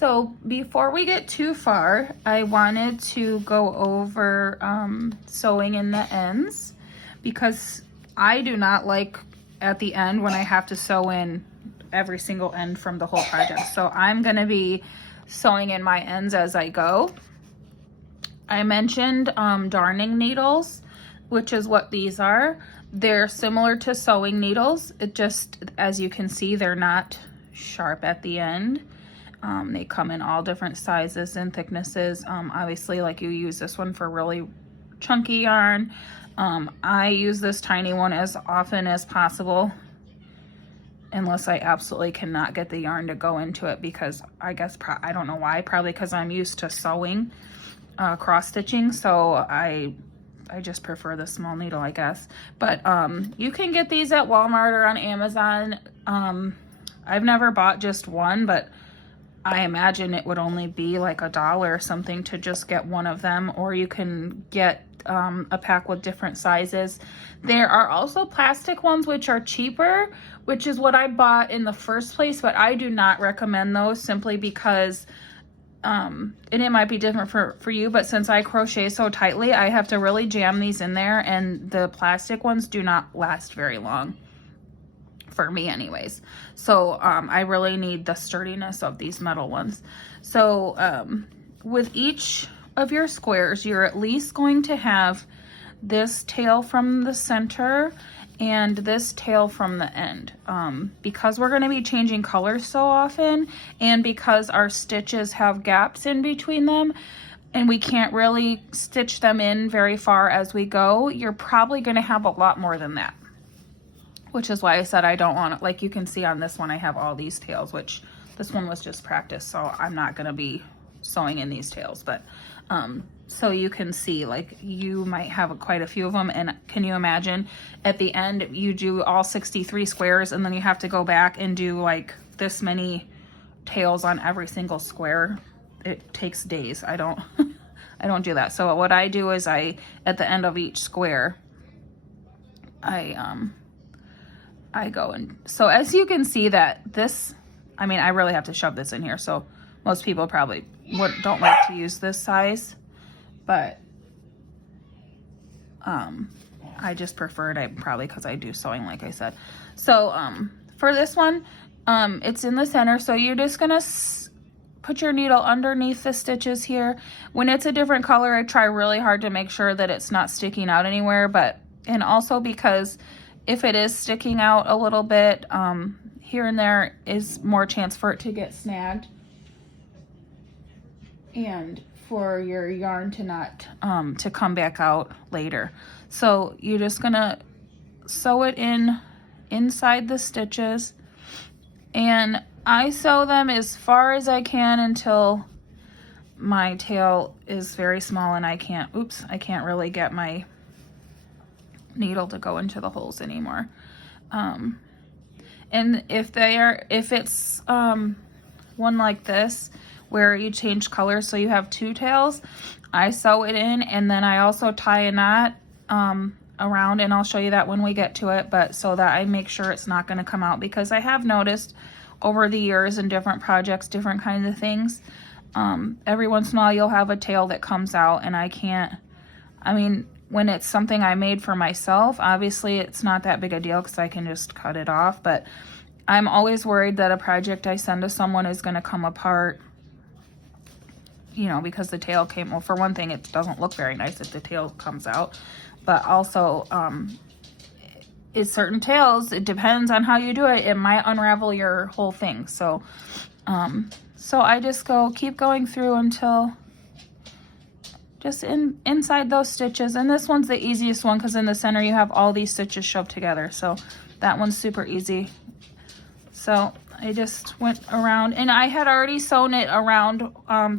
So before we get too far, I wanted to go over sewing in the ends, because I do not like at the end when I have to sew in every single end from the whole project. So I'm going to be sewing in my ends as I go. I mentioned darning needles, which is what these are. They're similar to sewing needles. It just, as you can see, they're not sharp at the end. They come in all different sizes and thicknesses. Obviously, like, you use this one for really chunky yarn. I use this tiny one as often as possible, unless I absolutely cannot get the yarn to go into it, because I guess, I don't know why, probably because I'm used to sewing, cross stitching, so I just prefer the small needle, I guess. But you can get these at Walmart or on Amazon. I've never bought just one, but I imagine it would only be like $1 or something to just get one of them, or you can get a pack with different sizes. There are also plastic ones which are cheaper, which is what I bought in the first place, but I do not recommend those, simply because and it might be different for you, but since I crochet so tightly, I have to really jam these in there, and the plastic ones do not last very long, for me anyways. So I really need the sturdiness of these metal ones. So with each of your squares, you're at least going to have this tail from the center and this tail from the end. Because we're going to be changing colors so often, and because our stitches have gaps in between them, and we can't really stitch them in very far as we go, you're probably going to have a lot more than that. Which is why I said I don't want it. Like, you can see on this one, I have all these tails, which this one was just practice, so I'm not going to be sewing in these tails. But so you can see, like, you might have quite a few of them. And can you imagine at the end you do all 63 squares, and then you have to go back and do like this many tails on every single square? It takes days. I don't I don't do that. So what I do is, at the end of each square, I go and, so as you can see that this, I mean, I really have to shove this in here, so most people probably don't like to use this size, but I just prefer it, probably because I do sewing, like I said. So for this one, it's in the center, so you're just gonna put your needle underneath the stitches here. When it's a different color, I try really hard to make sure that it's not sticking out anywhere, and also because if it is sticking out a little bit here and there, is more chance for it to get snagged, and for your yarn to not to come back out later. So you're just gonna sew it inside the stitches, and I sew them as far as I can until my tail is very small and I can't really get my needle to go into the holes anymore. And if it's one like this where you change colors, so you have two tails, I sew it in, and then I also tie a knot around, and I'll show you that when we get to it, but so that I make sure it's not going to come out, because I have noticed over the years in different projects, different kinds of things, every once in a while you'll have a tail that comes out, and I mean, when it's something I made for myself, obviously it's not that big a deal because I can just cut it off, but I'm always worried that a project I send to someone is going to come apart, you know, because the tail came, well, for one thing, it doesn't look very nice if the tail comes out, but also it's certain tails, it depends on how you do it, it might unravel your whole thing. So so I just keep going through until just inside those stitches. And this one's the easiest one because in the center you have all these stitches shoved together, so that one's super easy. So I just went around, and I had already sewn it around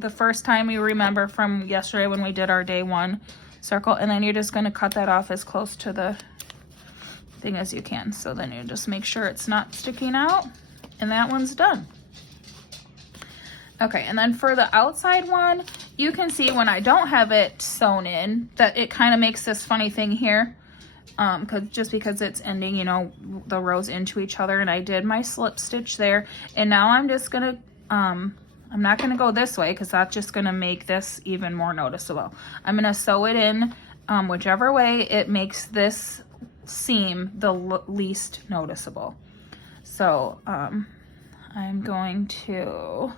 the first time, you remember from yesterday when we did our day one circle, and then you're just going to cut that off as close to the thing as you can. So then you just make sure it's not sticking out, and that one's done. Okay, and then for the outside one, you can see when I don't have it sewn in that it kind of makes this funny thing here, because it's ending, you know, the rows into each other, and I did my slip stitch there, and now I'm just gonna I'm not going to go this way because that's just going to make this even more noticeable. I'm going to sew it in whichever way it makes this seam the least noticeable. So I'm going to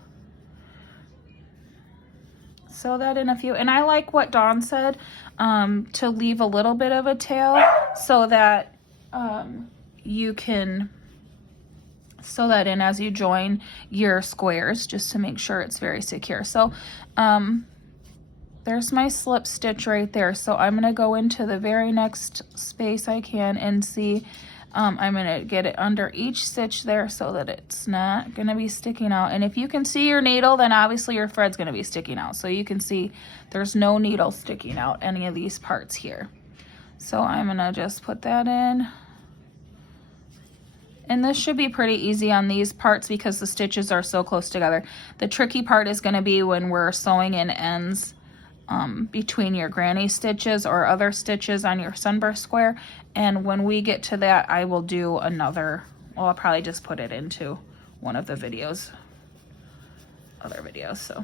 sew that in a few. And I like what Dawn said, to leave a little bit of a tail so that you can sew that in as you join your squares, just to make sure it's very secure. So there's my slip stitch right there. So I'm going to go into the very next space I can and see, I'm going to get it under each stitch there so that it's not going to be sticking out. And if you can see your needle, then obviously your thread's going to be sticking out. So you can see there's no needle sticking out any of these parts here. So I'm going to just put that in. And this should be pretty easy on these parts because the stitches are so close together. The tricky part is going to be when we're sewing in ends between your granny stitches or other stitches on your sunburst square. And when we get to that, I will do another, well, I'll probably just put it into one of the videos, other videos. So,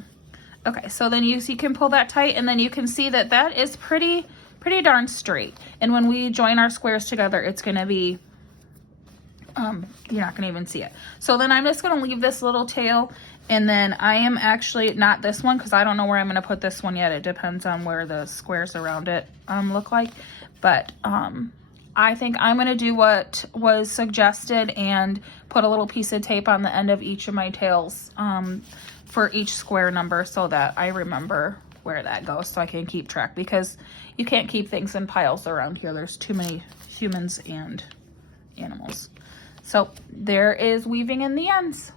okay, so then you can pull that tight, and then you can see that that is pretty darn straight. And when we join our squares together, it's going to be, you're not going to even see it. So then I'm just going to leave this little tail, and then I am actually not this one because I don't know where I'm going to put this one yet. It depends on where the squares around it look like. But I think I'm going to do what was suggested and put a little piece of tape on the end of each of my tails for each square number so that I remember where that goes so I can keep track, because you can't keep things in piles around here. There's too many humans and animals. So there is weaving in the ends.